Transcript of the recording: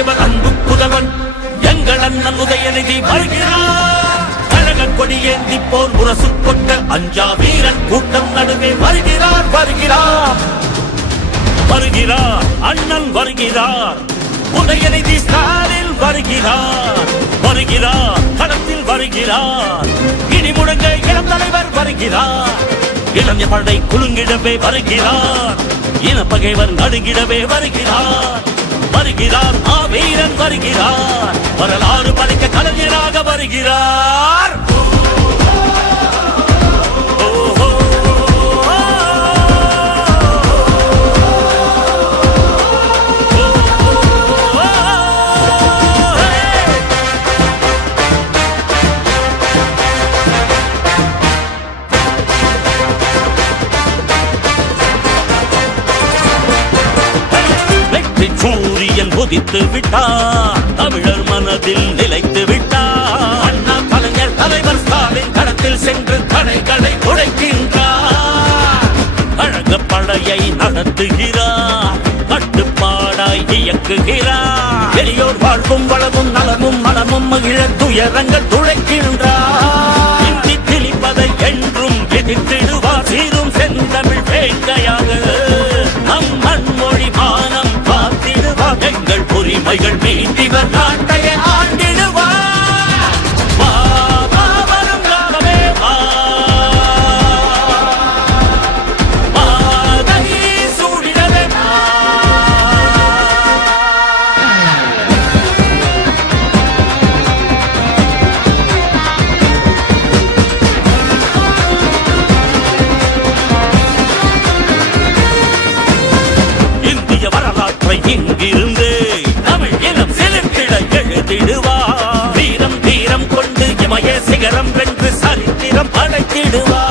இவர் அன்பு புதல்வன் எங்கள் அண்ணன் உதயநிதி வருகிறார். கழக கொடி ஏந்தி போர் முரசு கொண்ட அஞ்சா வீரன் கூட்டம் நடுவே வருகிறார் வருகிறார் வருகிறார் அண்ணன் வருகிறார். உதயநிதி ஸ்டாலின் வருகிறார் வருகிறார் களத்தில் வருகிறார். இனி முழங்க இளம் தலைவர் வருகிறார். இளைஞர் படை குலுங்கிடவே வருகிறார். இனப்பகைவர் நடுங்கிடவே வருகிறார் வருகிறார். வீரன் வருகிறார். வரலாறு படைக்க கலைஞராக வருகிறார். சூரியன் உதித்து விட்டார். தமிழர் மனதில் நிலைத்து விட்டார். அண்ணா கலைஞர் தலைவர் ஸ்டாலின் களத்தில் சென்று தடைகளை உடைக்கின்றார். கழக படையை நடத்துகிறார். கட்டுப்பாடாய் இயக்குகிறார். எளியோர் வாழ்வும் வளமும் நலமும் மனமும் மகிழ துயரங்கள் துளைக்கின்றார். இந்தி திணிப்பதை என்றும் எதிர்த்திடுவார். சீரும் செந்தமிழ் வேங்கையாக நம் மண்மொழி மானம் எங்கள் உரிமைகள் மீட்டிவர் நாட்டையை ஆண்டிடுவார். வரும் காலமே வாதை சூடினதே. இந்திய வரலாற்றை இங்கிருந்து வீரம் தீரம் கொண்டு இமய சிகரம் வென்று சரித்திரம் படைத்திடுவார்.